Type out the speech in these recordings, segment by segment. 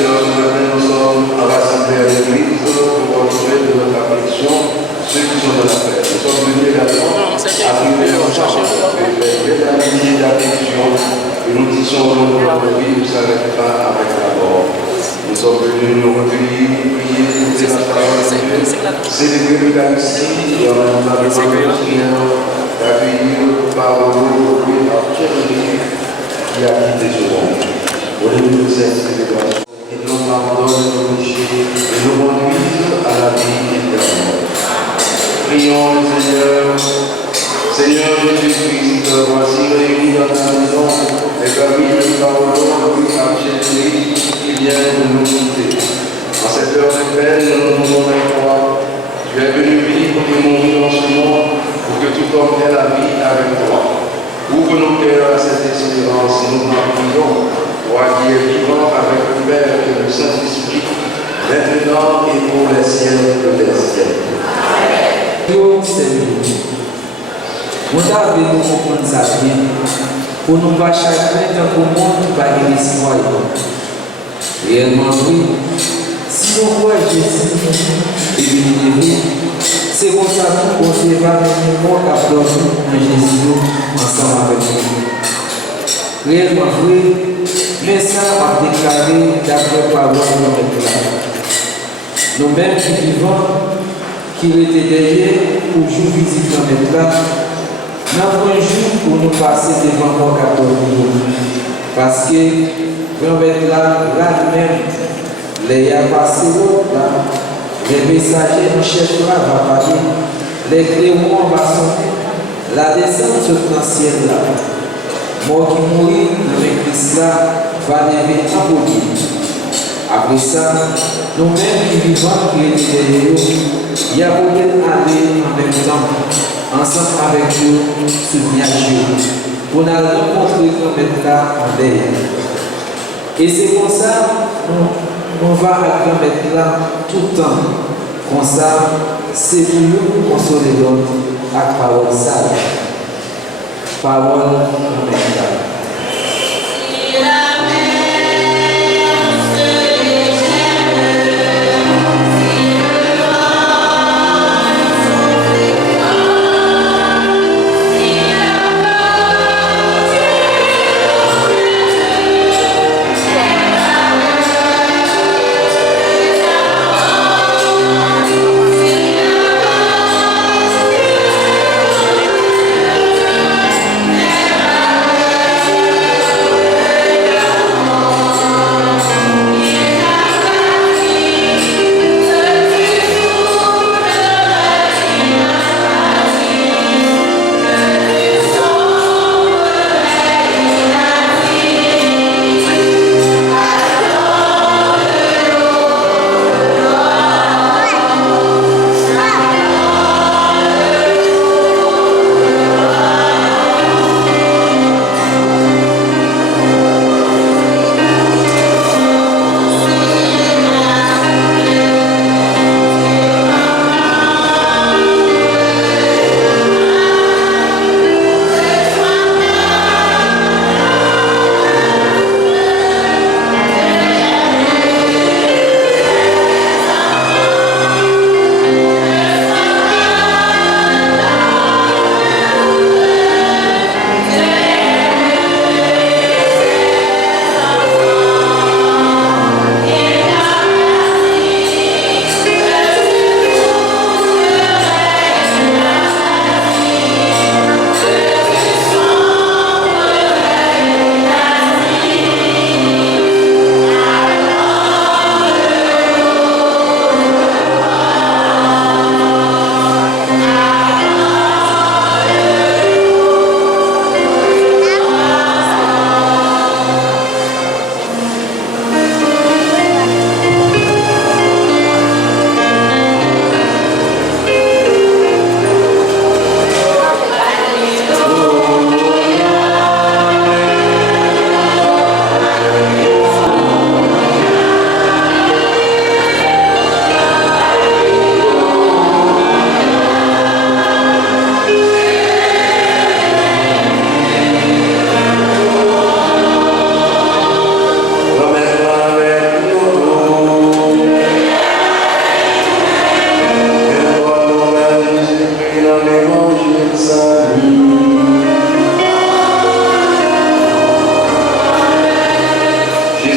Seigneur, ce matin, nous sommes rassemblés à l'église pour retrouver de notre affection ceux qui sont dans la paix. Nous sommes venus également à prier ensemble les amitiés d'affection que nous disons dans notre vie ne s'arrête pas avec la mort. Nous sommes venus nous recueillir, prier, écouter la parole de Dieu, célébrer l'Eucharistie et en même temps demander au Seigneur d'accueillir par nous, par Jésus qui a quitté ce monde. Au lieu de cette célébration, et nous pardonne nos péchés et nous conduise à la vie éternelle. Prions le Seigneur. Seigneur Jésus-Christ, voici réunis dans ta maison les familles de Paolo, Louis, Archélie, qui viennent de nous quitter. En cette heure de peine, nous nous donnons à toi. Tu es venu vivre et mourir dans ce monde pour que tout homme ait la vie avec toi. Ouvre nos cœurs à cette espérance et nous t'en prions, toi qui es vivant avec le Père et le Saint-Esprit, maintenant et pour les siècles des siècles. Dieu, Seigneur, nous devons nous comprendre ça bien, pour nous pas chacun dans le monde qui va gagner citoyen. Réellement, oui, si on voit Jésus et lui, c'est comme ça qu'on ne va même mort à dormir en Jésus ensemble avec nous. Réellement, oui, mais ça a déclaré d'après parole de notre là. Nous-mêmes qui vivons, qui étaient derrière pour jouer visite dans notre là, dans un jour pour nous passer devant mon 14 parce que là même, les a passé là, les messagers en chef là va parler, les clémons va sonner, la descente sur le ciel là, mort qui mourit dans l'église là va lever en bouquet. Après ça, nous-mêmes qui vivons, qui étaient derrière nous, il y a beaucoup d'aller en même temps, ensemble avec nous, soutenir Dieu, pour nous rencontrer comme là en derrière. Et c'est comme ça, on va à mettre là tout le temps. Comme ça, c'est pour nous consoler l'autre avec parole sage. Parole en même temps. Yeah.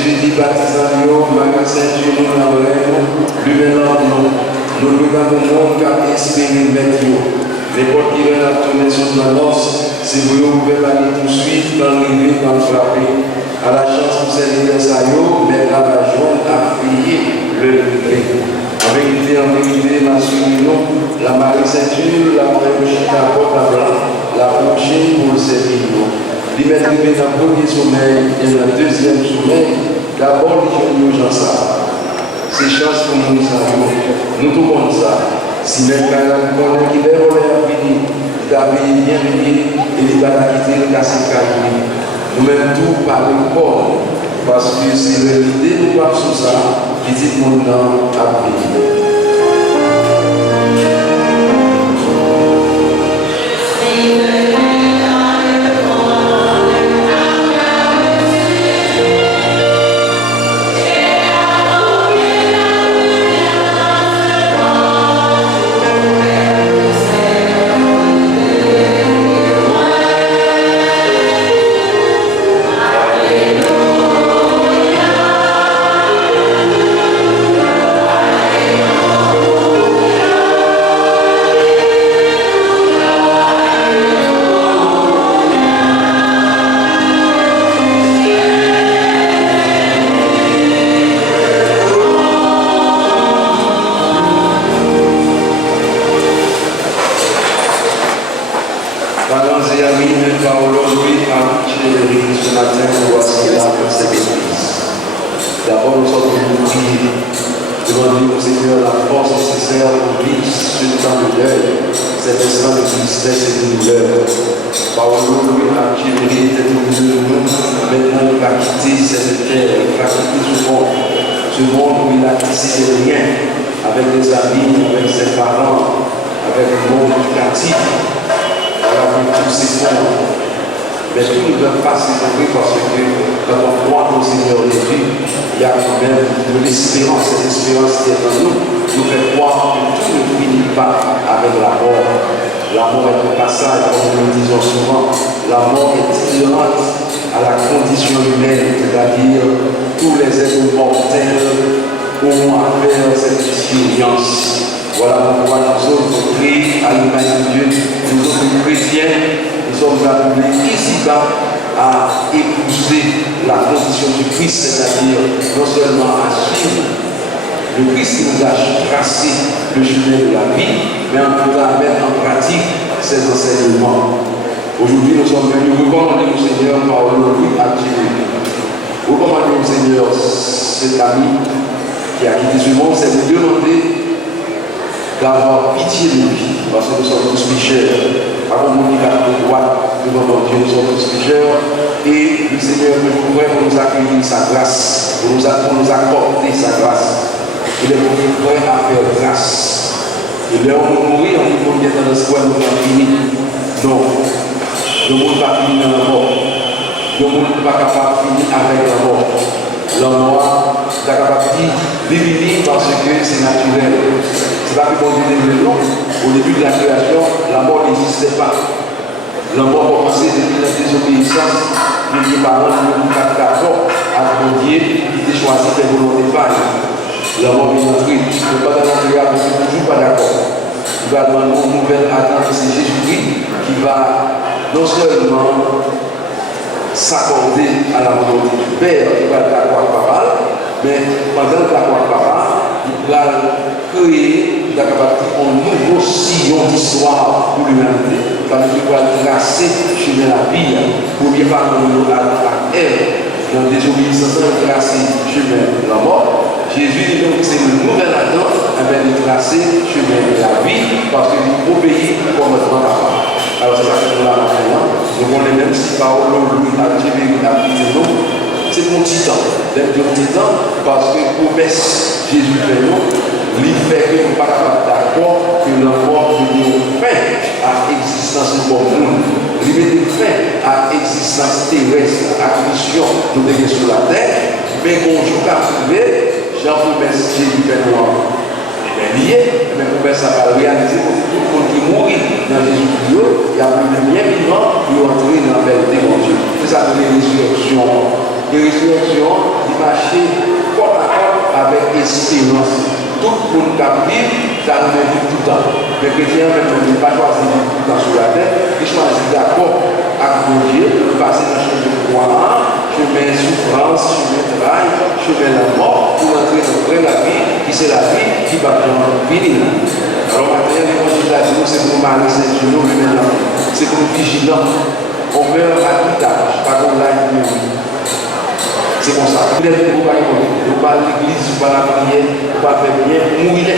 Jésus dit baptisant, Marie Sainte, nous l'envoyons, lui-même nous regardons le monde qui a espéré mettre. N'importe qui veut la tourner sur la noce, si vous pouvez pas les poursuivre, dans l'arrivée, dans le frapper. À la chance pour ces leaders, mais à la joie à payer le livret. En vérité, ma soulignons, la Marie Ceinture, la Marie Chita porte à blanc, la prochaine pour le servir. Les mettre dans le premier sommeil et dans le deuxième sommeil, d'abord les gens ça. C'est chance pour nous, nous tout comme ça. Si même quand on a qui est fini, il a bien payé et il va quitter le casse nous-mêmes tout par le corps, parce que c'est l'idée de voir sur ça qui dit mon nom à payer. D'abord, nous sommes venus prier, demander au Seigneur la force nécessaire pour vivre ce temps de deuil, cet instant de tristesse et de douleur. Paolo, lui, a Jérémie était au milieu de nous, maintenant il va quitter cette terre, il va quitter ce monde où il a quitté ses liens avec des amis, avec ses parents, avec le monde éducatif, avec tous ses fonds. Mais tout ne peut pas s'étonner parce que quand on croit au Seigneur Jésus, il y a quand même de l'espérance. Cette espérance qui est en nous nous fait croire que tout ne finit pas avec la mort. La mort est un passage, comme nous le disons souvent. La mort est inhérente à la condition humaine, c'est-à-dire tous les êtres mortels ont à faire cette expérience. Voilà pourquoi nous sommes créés à l'image de Dieu, nous sommes chrétiens. Nous sommes appelés ici-bas à épouser la condition du Christ, c'est-à-dire non seulement à suivre le Christ qui nous a tracé le chemin de la vie, mais en tout cas à mettre en pratique ses enseignements. Aujourd'hui, nous sommes venus recommander au Seigneur par le Louis à Jérémie. Recommander au Seigneur cet ami qui a quitté ce monde, c'est de demander d'avoir pitié de lui, parce que nous sommes tous pécheurs. Avant de dire à droite devant Dieu, nous sommes tous pécheurs. Et le Seigneur est prêt pour nous accueillir sa grâce, pour nous accorder sa grâce. Il est prêt à faire grâce. Et là, on va mourir, on dit qu'on vient dans l'espoir, nous allons finir. Non, le monde va finir dans la mort. Le monde n'est pas capable de finir avec la mort. La mort, c'est capable de vivre parce que c'est naturel. C'est pas que bon Dieu est non. Au début de la création, la mort n'existait pas. La mort commençait depuis la désobéissance. Les parents n'étaient pas d'accord à bon Dieu qui était choisi faire volonté de la mort est entrée. Ne pas dans l'entrée parce que toujours pas d'accord. Il va demander une nouvelle attente, c'est Jésus-Christ qui va non seulement s'accorder à la volonté du Père, qui va être d'accord avec Papa, mais pendant que d'accord avec Papa, il va créer un nouveau sillon d'histoire pour l'humanité. Parce qu'il va tracer chemin la vie, pour bien parler à elle, dans la désobéissance, tracer chemin de la mort. Jésus dit donc que c'est une nouvelle attente avec de tracer chemin de la vie, parce qu'il obéit complètement à la part. Alors c'est ça que nous l'avons maintenant. Donc on est même si Paolo, lui, a Jésus, a quitté nous, c'est mon titan. D'être mon titan, parce que promesse Jésus fait nous, il fait que nous ne sommes pas d'accord que la mort devient fin à l'existence du monde. Il met fin à l'existence terrestre, à la mission de nous sur la terre, mais qu'on joue qu'à trouver, Jean promesse Jésus fait nous lié, mais promesse à pas réaliser pour tout le monde qui mourit dans Jésus-Christ, il y a plus de bien vivant pour entrer dans la vérité de Dieu. C'est ça que les résurrections. Les résurrections, il marcher côte à côte avec espérance. Tout le monde qui vit, ça nous vit tout le temps. Les chrétiens, même, ne pas choisir tout le temps sur la terre, ils choisissent d'accord avec mon Dieu, passer dans le chemin de croix, chemin de souffrance, chemin de travail, chemin de la mort, pour entrer dans la vie, qui c'est la vie qui va finir. Alors maintenant, l'évangile de Dieu, c'est pour nous marier, c'est pour nous maintenant, c'est pour nous vigilants. On meurt à tout âge, pas comme là, c'est comme ça. Vous êtes pour vous parlez de l'église, vous parlez de la prière, vous parlez de bien, mourir.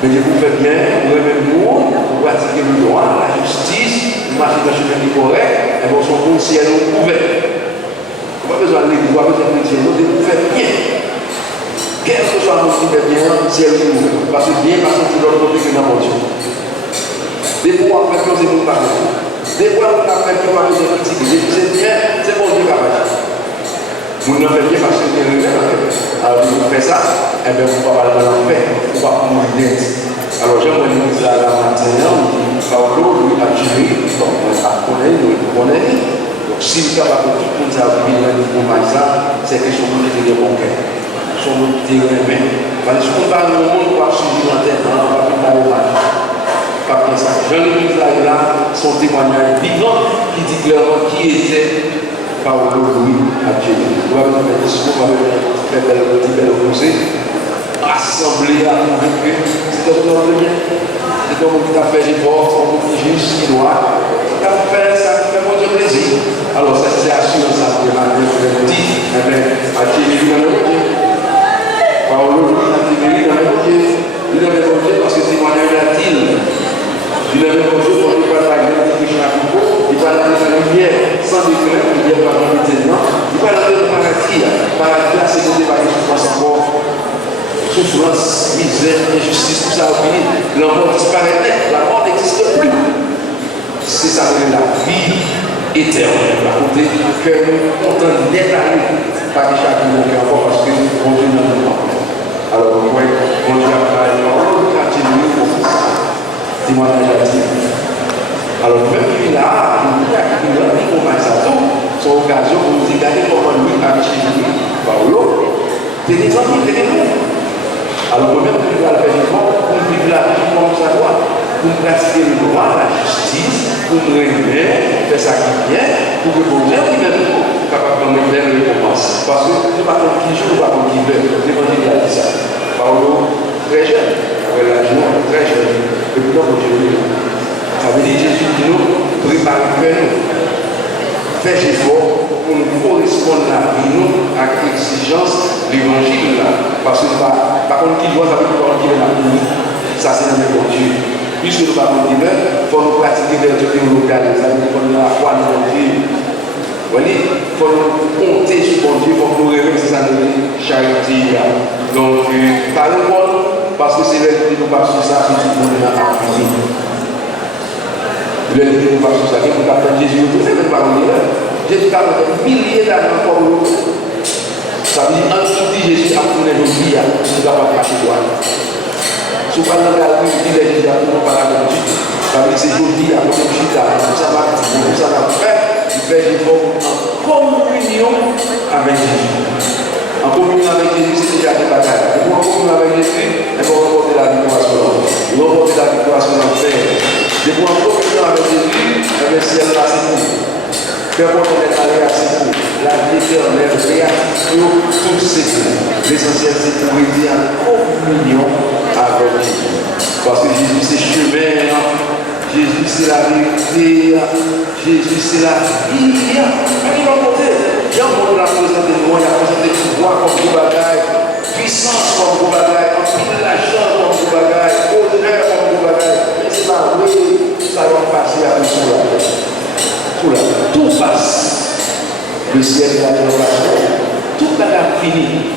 Mais vous faites bien, vous remettez le monde, vous pratiquez le droit, la justice, vous marchez dans le chemin qui est correct, et vous sont pour le ciel ouvert. Vous n'avez pas besoin de l'église, vous n'avez pas besoin de l'église, vous faites bien. Quel que soit notre qui fait bien, le ciel est ouvert. Parce que bien, parce que c'est l'autre côté que nous avons Dieu. Des fois, on fait que nous parlons. Des fois, on fait que nous avons critiqué. C'est bien, c'est bon Dieu qui a fait. Vous ne faites bien parce que vous avez fait. Alors, vous faites ça, et bien, vous ne pouvez pas aller dans la paix, vous ne pouvez pas mourir net. Alors, j'aimerais vous dire à la matin, Paulo, lui, a tiré, donc, a connaître, nous connaître. Donc, si vous êtes capable de tout le monde à vivre dans ça, c'est que son monde est de bon cœur. Son monde est de main. Parce que si on parle au monde, on va suivre dans la tête, on va faire un hommage. Pas comme ça. Jean-Louis là, son témoignage vivant qui dit clairement qui était Paulo Louis à Dieu. Vous avez fait un discours, vous avez fait un petit bel opposé, assemblé à convaincre. C'est un homme de bien. C'est un homme qui a fait des bords, un homme qui juste, qui doit. Qui a fait ça, qui fait mon Dieu plaisir. Alors, ça, c'est assurance à Dieu. Dit, eh bien, à Dieu, il est dans le Dieu. Paulo Louis a Dieu dans le Dieu. Il avait mon Dieu parce que témoignage a-t-il. Il avait mon Dieu pour ne pas parler de Krishna Kuko. Il va dans la lumière sans décret, il n'y a pas de maintenant. Il va dans le paradis. Paradis, c'est côté par les souffrances encore. Souffrance, misère, injustice, tout ça va finir. La mort disparaît, la mort n'existe plus. C'est ça la vie éternelle. Par contre, que nous comptons détailler, pas que chaque jour encore parce que nous continuons dans le monde. Alors, oui, on dit à Paris, on continue pour ça. Témoignage à dire. Alors, même lui là, il a dit qu'on va ça tout. Son occasion pour nous regarder comment lui a réussi Paulo. T'es des amis, t'es des nous. Alors, même lui va le faire pour vivre la vie comme ça doit, pour pratiquer le droit, la justice, pour nous régler, faire ça qui vient, pour que vous ayez capable de mettre les récompenses. Parce que ce n'est pas comme qui joue, pas comme qui veut. L'évangile a dit ça. Paulo, très jeune, avec la joie, très jeune. Et puis, donc, Dieu, ça veut dire Jésus dit nous, préparez-nous. Faites effort pour nous correspondre à nous à l'exigence de l'évangile là. Parce que par contre, qui doit savoir comment il est là pour nous, ça c'est dans le Dieu. Puisque nous parlons de Dieu, il faut nous pratiquer les théologies, ça veut dire qu'il faut nous avoir dans Dieu. Vous voyez, il faut nous compter sur mon Dieu, il faut nous révéler ça de charité. Donc, par exemple, parce que c'est là que nous passons ça, c'est tout le monde a appris. Le livre nous passons ça, nous avons Jésus, vous savez pas où il est. Jésus a fait milliers d'années pour nous. Ça veut dire, en tout dit Jésus a tourné nos vies, nous ne pouvons pas marcher droit. Si vous parlez de la vie, il est déjà pour nous parler de Dieu. Ça veut dire, c'est aujourd'hui, à côté de Chita, ça va faire, il fait des formes en communion avec Jésus. En communion avec Jésus, c'est déjà des batailles. Et pour en communion avec Jésus, il faut remporter la victoire sur l'homme. Il faut remporter la victoire sur l'enfer. Et pour en communion avec Jésus, le ciel là, c'est pour. Faire porter les allées à c'est pour. La vie éternelle, réaction, tout c'est pour. L'essentiel, c'est pour aider en communion avec Jésus. Parce que Jésus, c'est chemin. Jésus, c'est la vérité. Jésus, c'est la vie. Il va monter. Il y a un monde de la présence de nous, il y a un de pouvoir comme vous bagaille, puissance comme vous bagaille, un peu l'argent comme vous bagaille, honneur comme vous bagaille. Mais c'est pas vrai, ça va passer à tout là. Tout là. Tout passe. Le ciel et la terre passent. Tout bagaille fini.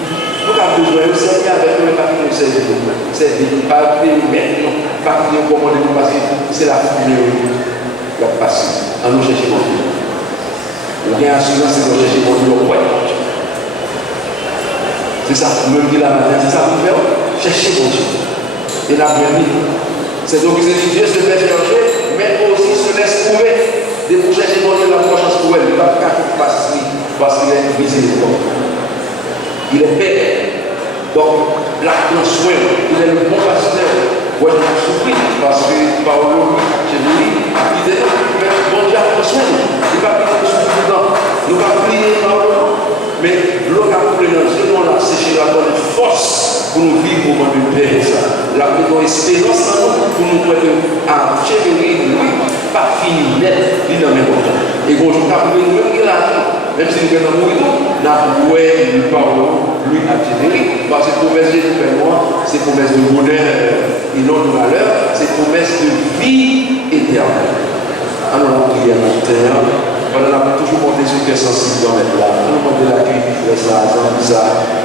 Nous avons besoin de servir avec nous, pas de nous servir. C'est pas de maintenant, pas de nous commander nous parce que c'est la fumée qui va passer. En nous chercher mon Dieu. Ou bien assurance, c'est de chercher mon Dieu au point. C'est ça, même dit la matin, c'est ça que nous faisons. Chercher mon Dieu. Et la bienvenue. C'est donc que Dieu se fait chercher, mais aussi se laisse trouver. Et pour chercher mon Dieu, la prochaine pour elle, il ne va pas passer parce qu'il est miséricordieux. il est père. Donc, là, prend soin, il est le bon pasteur. Ouais, il a souffert parce que Paolo, chez lui, il dit mais bon Dieu a pris soin. Il va pas souffrir dedans. Nous va prier Paolo. Mais l'eau a coulé dans ce nom-là, c'est chez la bonne force pour nous vivre au moment de paix. La plus grande espérance pour nous prêter à chérir, lui, pas fini net, il n'en est pas. Et quand je t'appelle, nous, il a même si nous sommes mourir, nous avons lui Paolo, lui à chérir, parce que promesse de moi, c'est promesse de bonheur et non de malheur, c'est promesse de vie éternelle. Alors, on prie à la terre. On a toujours monté sur que sensible dans notre là. On a monté la cuite, ça,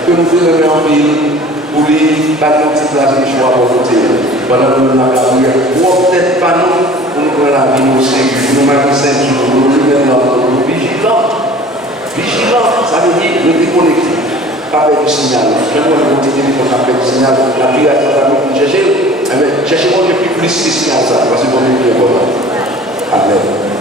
que nous faisons en ville pour les bâtons de place de choix pour voter. Voilà, nous avons la prière. Ou peut-être pas nous, pour nous prendre la vie aussi. Nous avons 5 jours, nous vigilants. Vigilant, ça veut dire le déconnecter. Pas perdre du signal. Je vais vous continuer pour pas perdre du signal. La prière, ça va nous chercher. Cherchez-moi depuis plus de 6 ans, ça. Parce que vous avez plus important. Amen.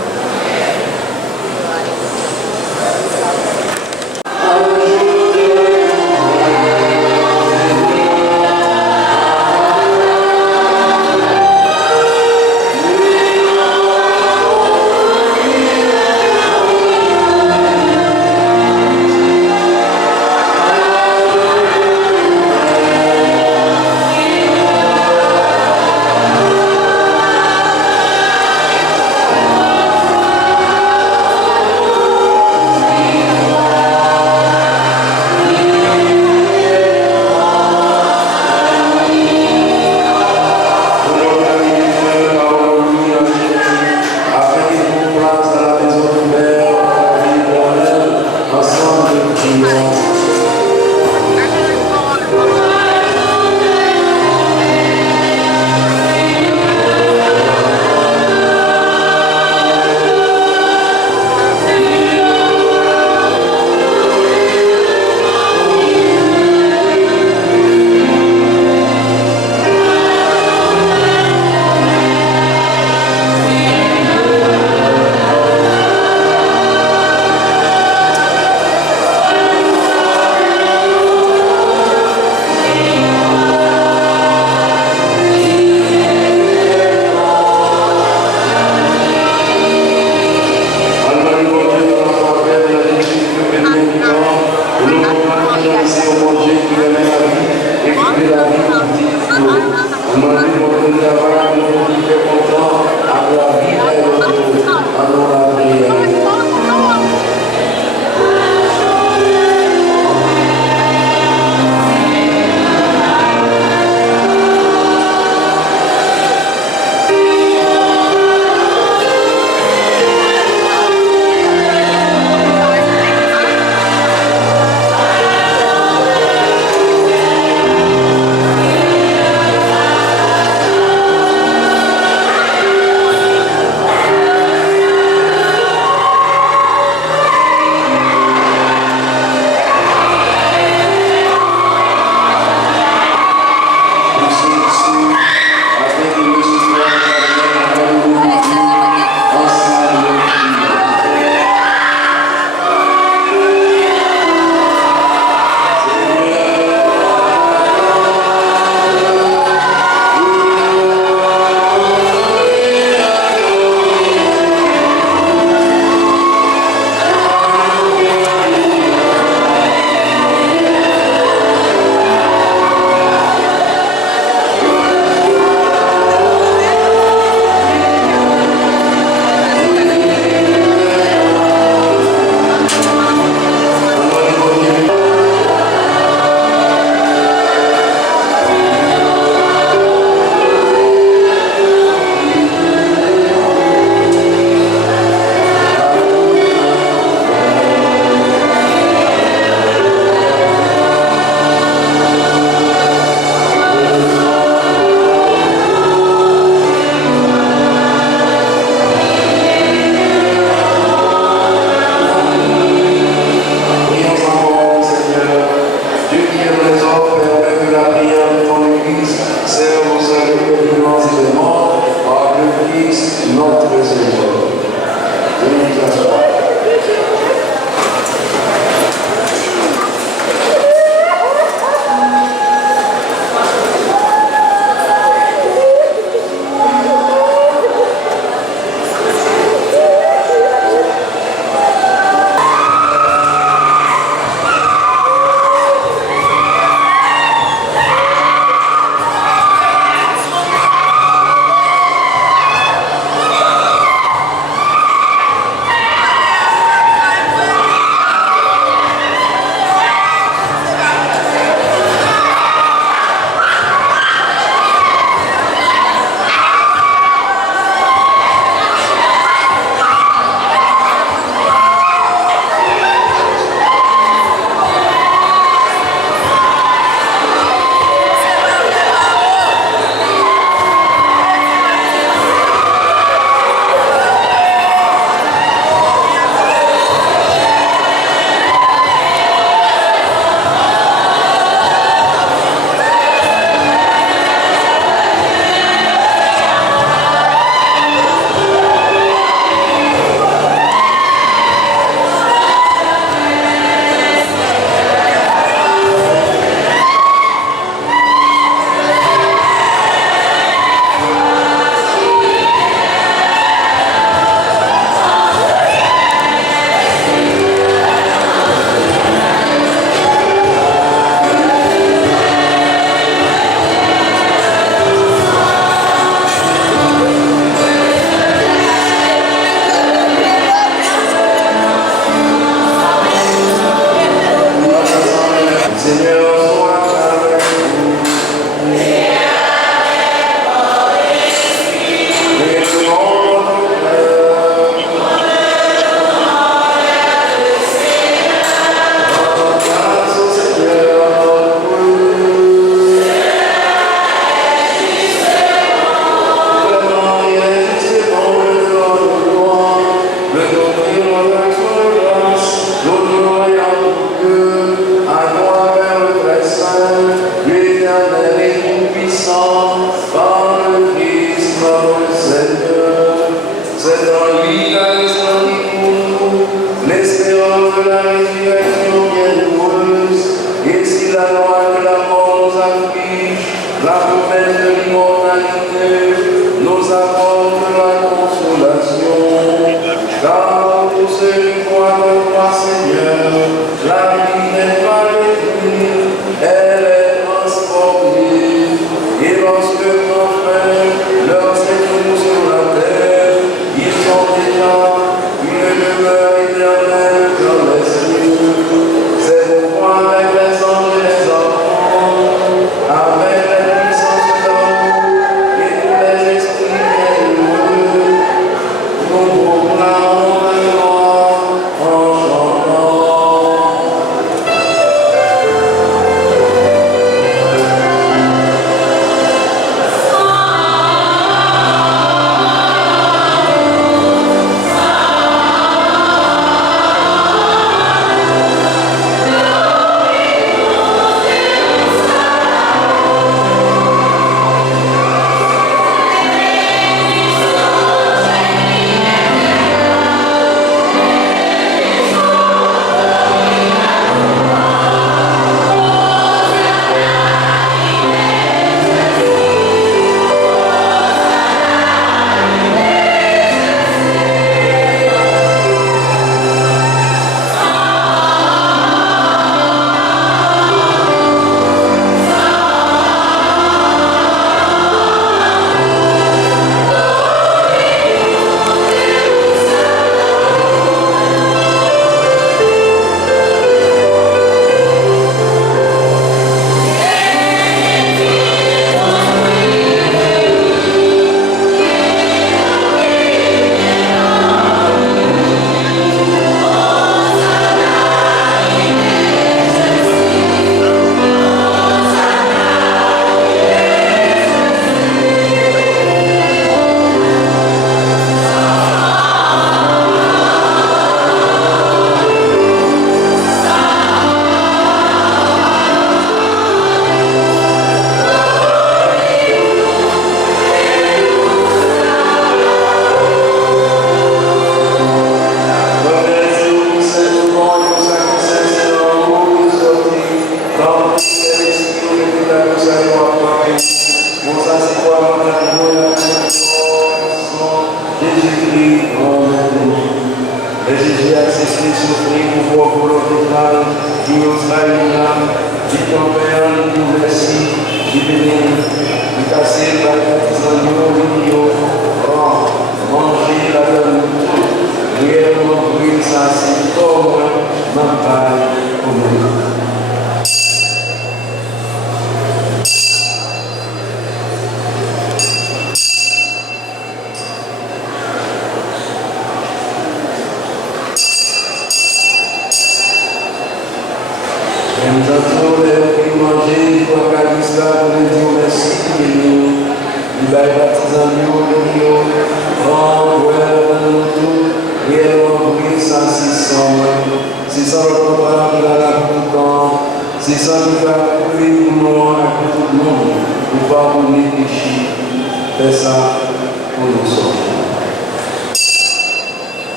Amen.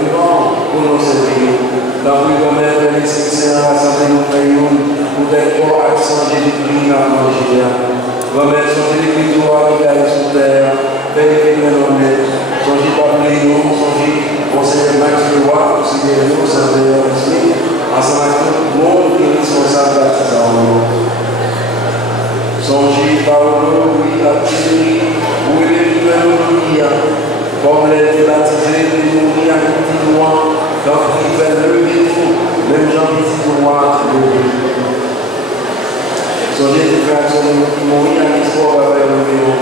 vivant pour nous servir. Dans le domaine de l'Esprit Saint, rassemblez nos frères, pour des corps absents Jésus-Christ dans le manger. Remettre son Jésus-Christ qui a sur terre, bénéfique de nos maîtres. Songez pas plus nous, songez, Monseigneur Max Leroy, conseiller nous, Saint-Père ici, ensemble avec tout le monde qui est responsable de ça. Songez, Paolo, oui, la Thierry, où il est venu à nous, comme les baptisés, les nourris à petit loin, donc il fait lever tout, même Jean petit loin, lever. Songez, les frères qui mourir à l'espoir avec le vélo.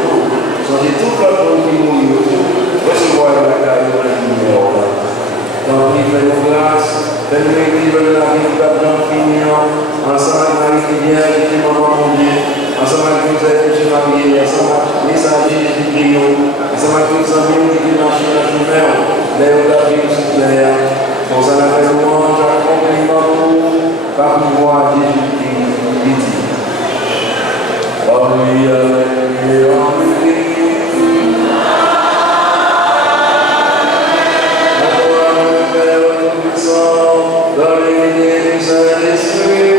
Songez, tout le monde qui mourit autour, recevoir la caille de la lumière. Donc il fait nos grâces, fais-nous écrire la vie de la grande finir, ensemble avec Marie qui vient, qui est maman mon Dieu, ensemble avec Joseph qui est marié, ensemble avec les messagers qui brillent, ensemble avec les amis qui viennent marcher la chemin, les hauts d'avis sous terre, ensemble avec le louange, accompagnement pour, par pouvoir Jésus-Christ, qui dit. Alléluia, Alléluia. Dans l'unité du Saint-Esprit.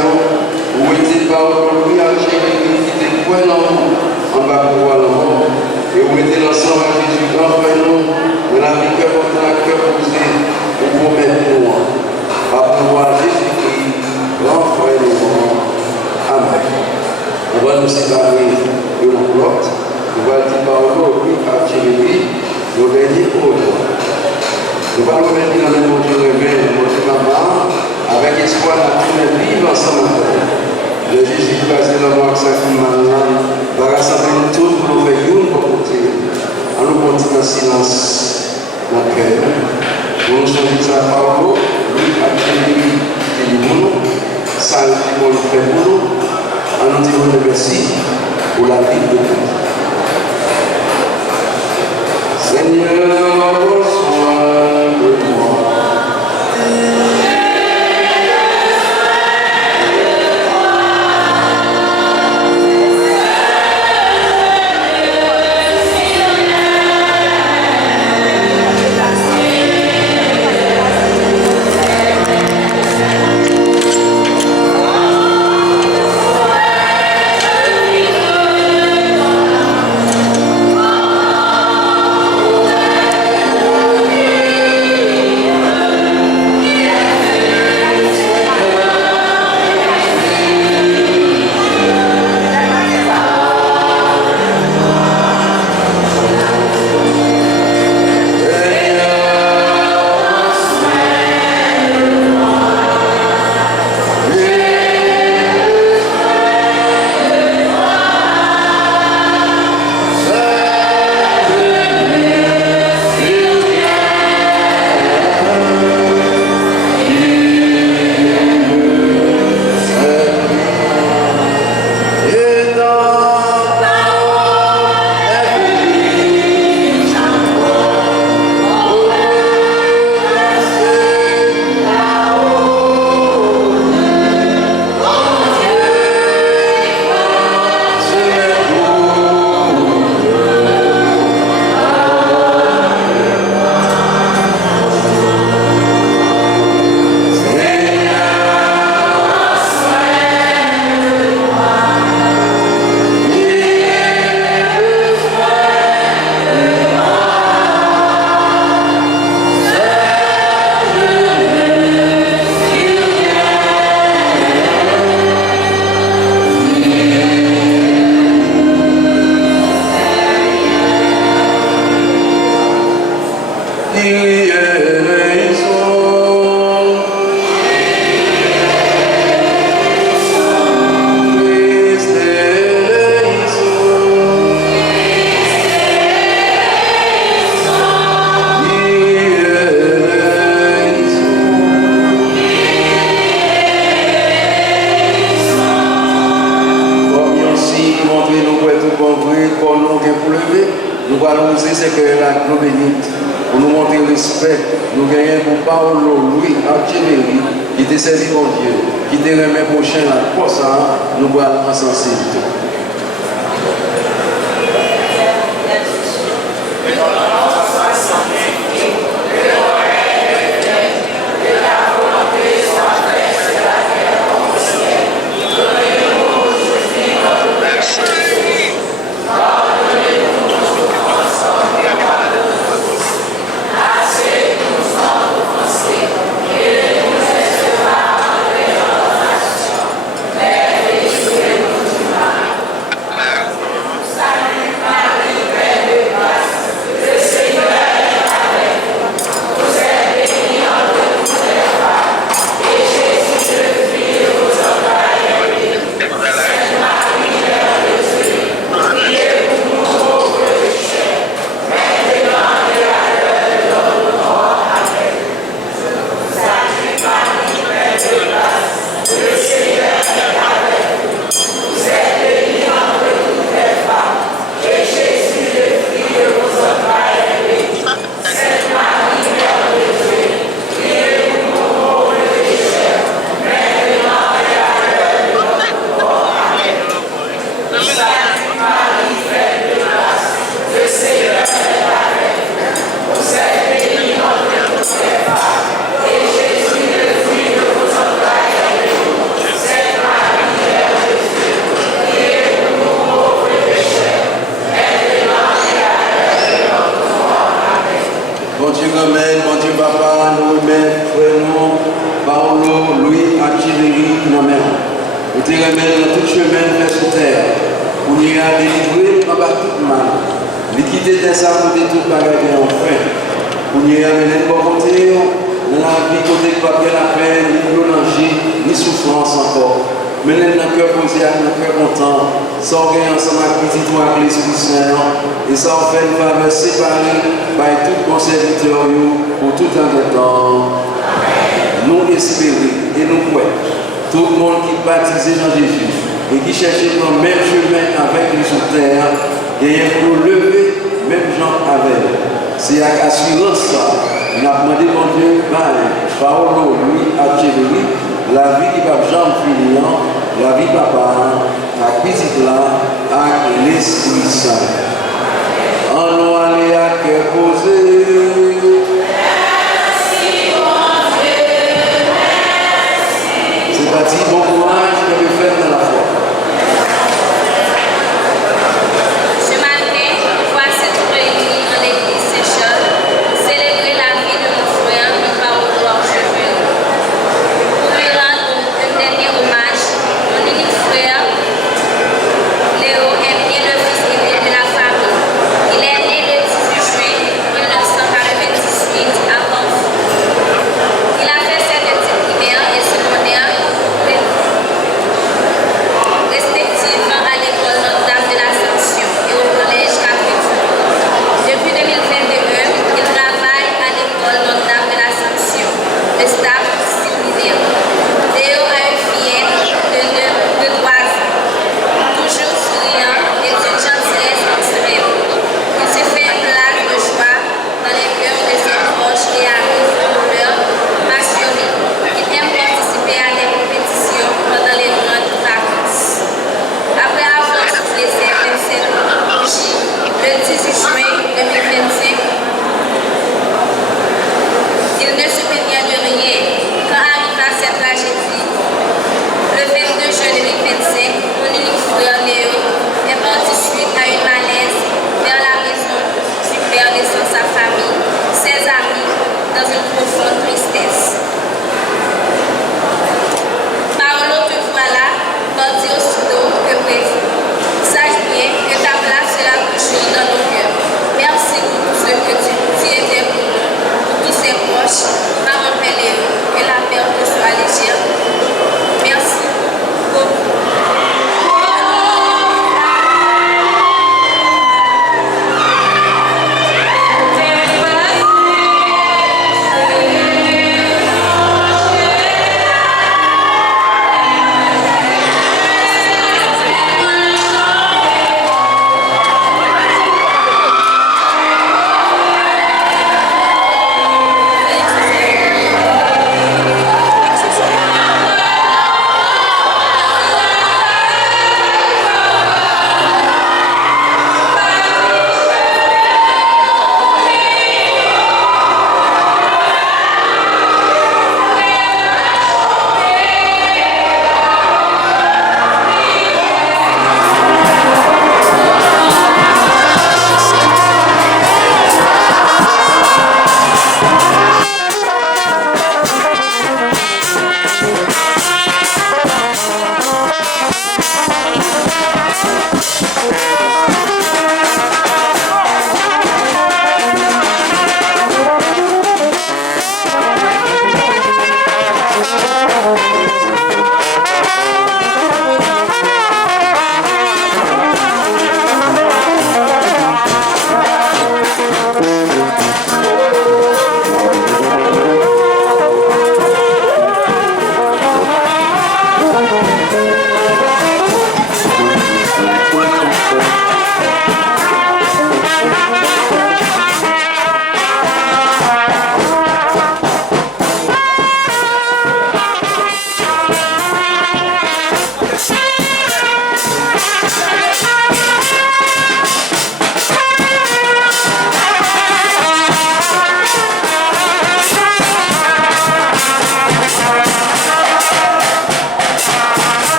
où était parole lui à Jérémie qui était point en bas pour voir le monde, et où était l'ensemble à Jésus, frère nous, on a mis cœur contre la cœur posé, pour vous mettre nous, à pouvoir Jésus-Christ, grand frère nous. Amen. On va nous séparer de l'autre, on va dire parole lui à Jérémie, le dernier autre. Nous allons maintenant dans mon Dieu réveil, mon Dieu maman, avec espoir de tout vivre ensemble. Le Jésus passé dans moi, ça qui m'a va rassembler nous tous pour nous faire une pour côté. En nous continuant en silence dans le cœur. Pour nous changer sa parole, lui a créé qui est pour nous, ça qui va nous faire pour nous. En nous disant merci pour la vie de Dieu. Seigneur, reçois. Bon Dieu remède, bon Dieu papa, nous remettons, frère nous, Paolo, Louis, Artillerie, nos mères. Nous te remettons dans tout chemin vers sur terre. Pour nous délivrer en bas tout mal. L'équité de ça, pour tout bagage enfin. Pour nous amener de bon côté, dans la vie, côté de papier, la peine, ni danger, ni souffrance encore. Menez dans le cœur posé, dans le cœur content, sortez ensemble avec petit toi avec l'Esprit Saint, et ça en fait une faveur séparée par tout conservateur pour tout un temps. Nous espérons et nous croyons. Tout le monde qui baptisé dans Jésus et qui cherchait le même chemin avec lui sur terre, et pour lever même gens avec. C'est avec assurance ça. On a demandé mon Dieu, Paolo, lui, Artillerie, la vie qui va jamais finir, la vie papa, la petite là, avec l'Esprit Saint. En nous aller à cœur posé. C'est parti, bon courage que vous faites dans la foi. Ce matin, voici tout réunis dans l'église Saint-Charles pour célébrer la vie de mon frère Paolo Archevêque. Pour lui rendre un dernier hommage, mon unique frère Léo est bien le fils aîné de la famille. Il est né le 18 juin 1982.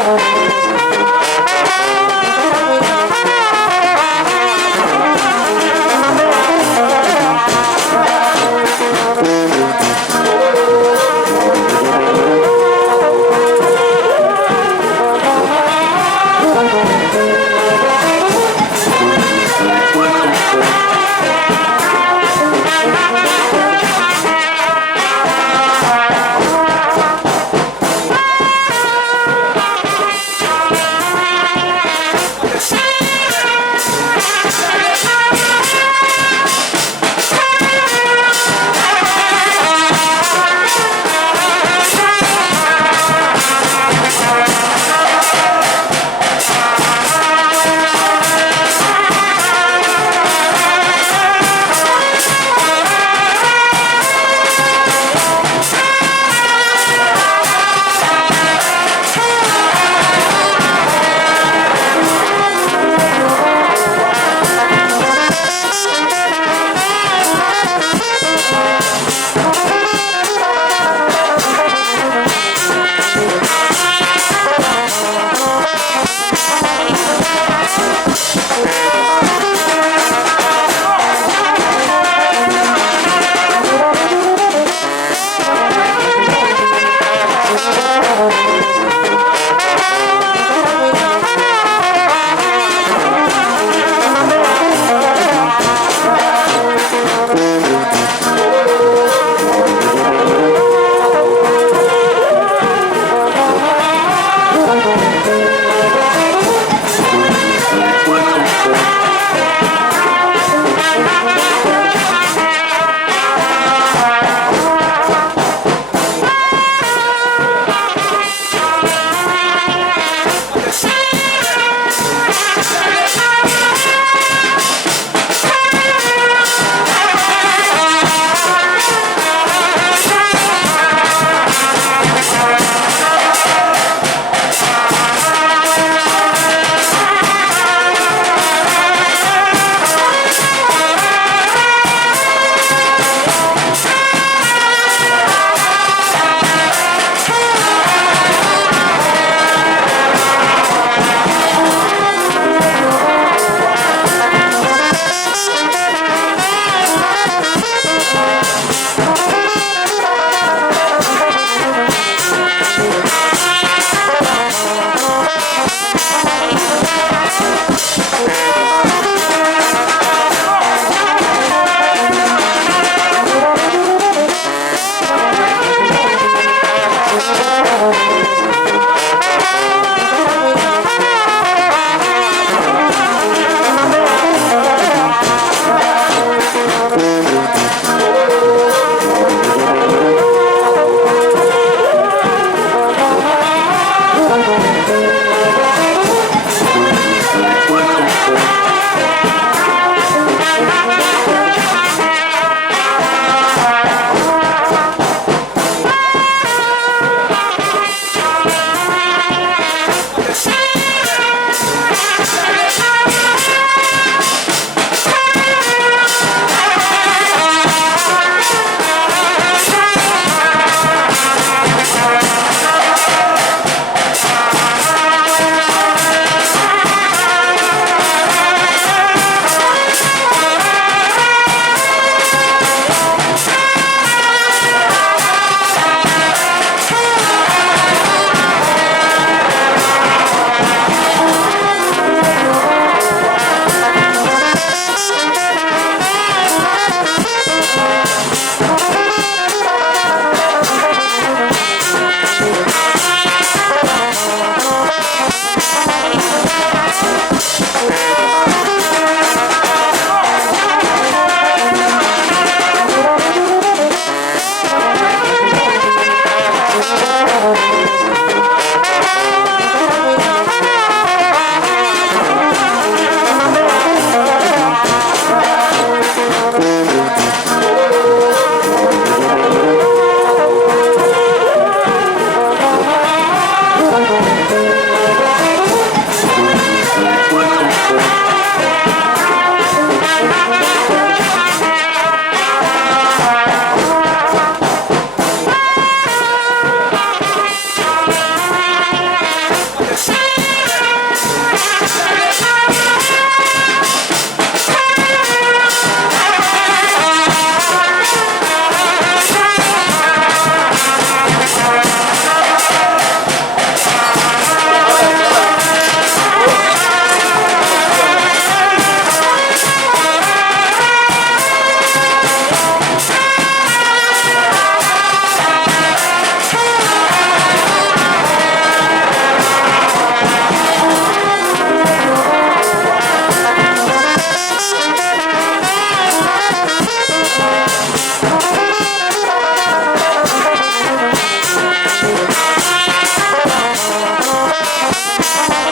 Amen.